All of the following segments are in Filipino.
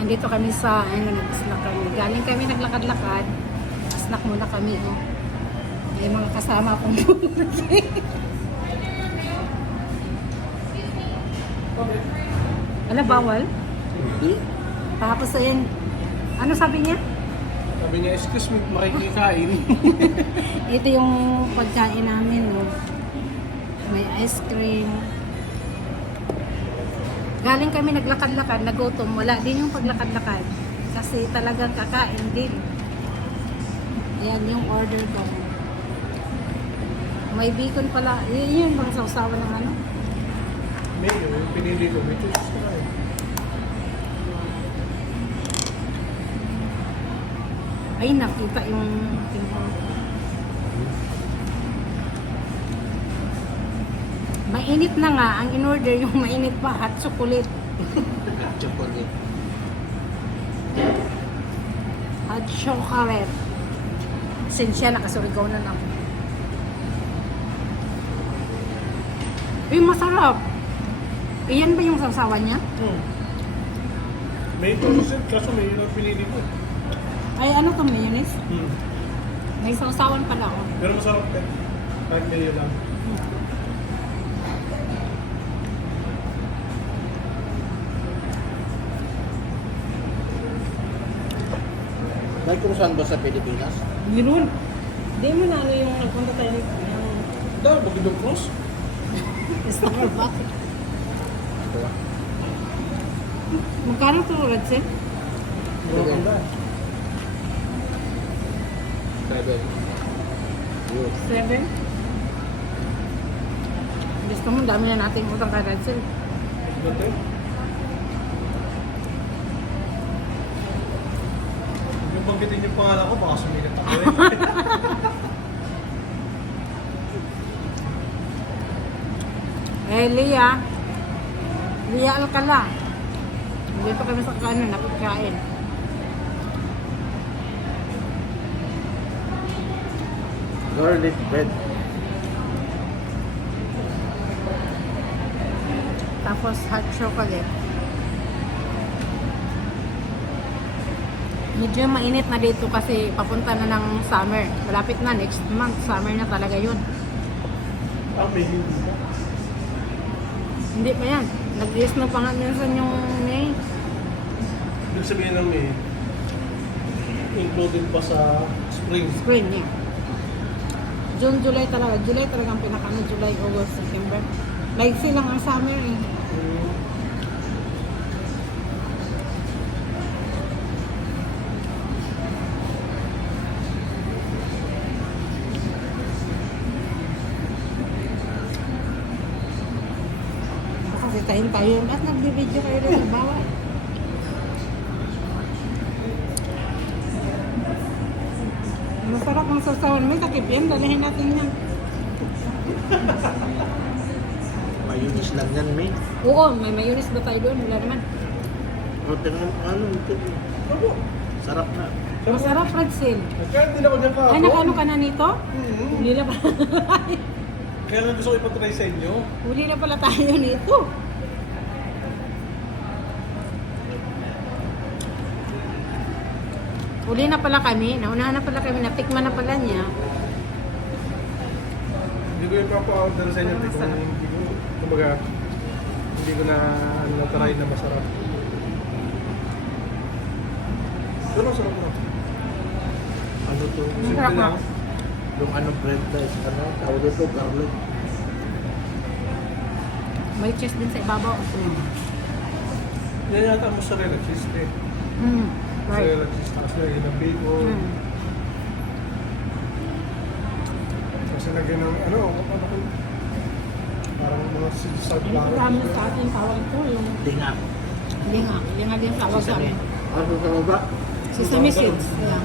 Andito kami sa, nag-snack kami. Galing kami naglakad-lakad. Snack muna kami, oh. May mga kasama akong Ala, bawal? Hindi. Tapos ayun, ano sabi niya? Sabi niya, excuse me, makikikain. Ito yung pagkain namin, no? May ice cream. Galing kami naglakad-lakad, nagutom. Wala din yung paglakad-lakad. Kasi talagang kakain din. Ayan yung order ko. May bacon pala. Yun bang sausawan ng ano? Mayo, yung pinili ko, may choices na eh. Ay, nakita yung mainit na nga. Ang in-order yung mainit pa. Hot chocolate. Chocolate. Hot chocolate. Sinsya, nakasurigaw na lang. Uy, masarap. Iyan ba yung sausawan niya? May choices, kaso may yun ang pinili ko. Ay, ano to, mayonnaise? May sausawan pala, oh. Pero masarap eh. Kahit mayo lang. May kung saan ba sa Pilipinas? Yun. Di mo na ano yung nagpunta tayo ng Dahil, Bukidong Cross. Starbucks. Magkano to, Redsen? Maganda. 7. Yun. 7? Gusto mo, dami na nating utang kay Redsen. Dati. Yung banggitin yung pangalan ko, baka sumilit ako eh. Eh, Lia Alcala. Hindi pa kami sa kanan, napagkain. Garlic bread. Tapos hot chocolate. Medyo mainit na dito kasi papunta na ng summer. Malapit na, next month. Summer na talaga yun. May hindi ka. Hindi pa yan. Nag-snow pa nga minsan yung May. Ibig sabihin ng May, included pa sa spring. Spring niya. June, July talaga. July talaga ang pinaka July, August, September. Like silang ang summer eh. Kasi tayo. At nag-video kayo rin. Bawal. Masarap ang sasawan. May takip yan. Dalahin natin yan. Mayunis lang yan, May. Oo, may mayonnaise ba tayo doon? Wala naman. O, tingnan mo, ano, ito. Sarap na. Masarap, Redsin. Kaya din ako dyan ka. Ay, nakano ka na nito? Huli na pala. Kaya lang gusto ko ipatry sa inyo. Huli na pala tayo nito. Huli na pala kami. Naunahan na pala kami. Natikman na pala niya. Hindi ko yung papa-order sa inyo. Kumbaga, hindi ko na na-try na masarap. Pero masarap na. Ano to? Masarap Simple na. lang. Yung ano, bread rice. Ano, tawag ito, garlic. May cheese din sa ibabaw. Yan yata mozzarella cheese eh. Right. Mozzarella cheese. Tapos lagyan ng bacon. Kasi lagyan ng ano, parang mga salt Ano lang. kami sa atin tawag ito? Yung Tinga. linga. Linga din tawag sa amin. Ano sa baba? Sesame seeds. Yeah.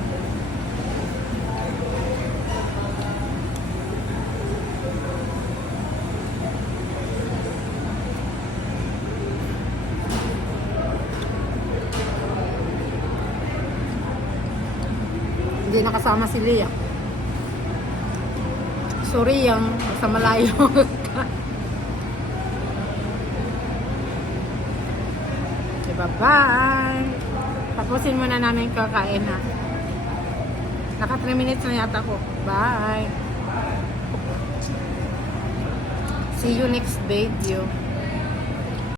Hindi nakasama si Lia. Sorry yung sa malayo. Bye-bye! Tapusin muna namin kakain ha. Naka 3 minutes na yata ko. Bye! See you next video.